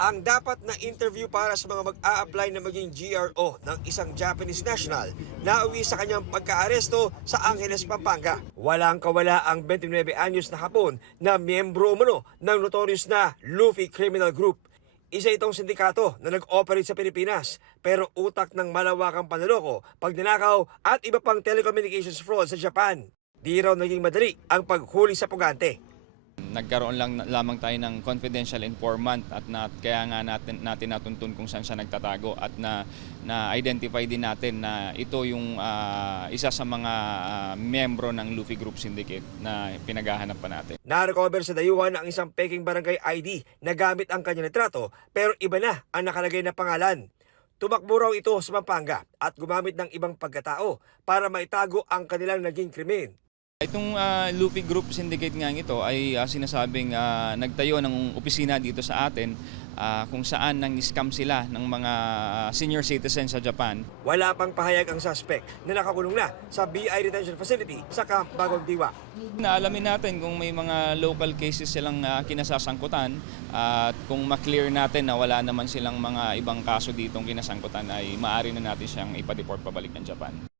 Ang dapat na interview para sa mga mag-a-apply na maging GRO ng isang Japanese national na uwi sa kanyang pagkaaresto sa Angeles, Pampanga. Walang kawala ang 29 anyos na Hapon na miyembro umano ng notorious na Luffy Criminal Group. Isa itong sindikato na nag-operate sa Pilipinas pero utak ng malawakang panloloko, pagnanakaw at iba pang telecommunications fraud sa Japan. Di raw naging madali ang paghuli sa pugante. Nagkaroon lamang tayo ng confidential informant at kaya nga natin natuntun kung saan siya nagtatago at na-identify din natin na ito yung isa sa mga miyembro ng Luffy Group Syndicate na pinaghahanap pa natin. Na-recover sa dayuhan ang isang peking barangay ID na gamit ang kanyang litrato pero iba na ang nakalagay na pangalan. Tumakbo raw ito sa Pampanga at gumamit ng ibang pagkatao para maitago ang kanilang naging krimen. Itong Luffy Group Syndicate nga ito ay sinasabing nagtayo ng opisina dito sa atin kung saan nang-scam sila ng mga senior citizens sa Japan. Wala pang pahayag ang suspect na nakakulong na sa BI Detention Facility sa Camp Bagong Diwa. Naalamin natin kung may mga local cases silang kinasasangkutan at kung ma-clear natin na wala naman silang mga ibang kaso ditong kinasangkutan ay maaari na natin siyang ipa-deport pabalik ng Japan.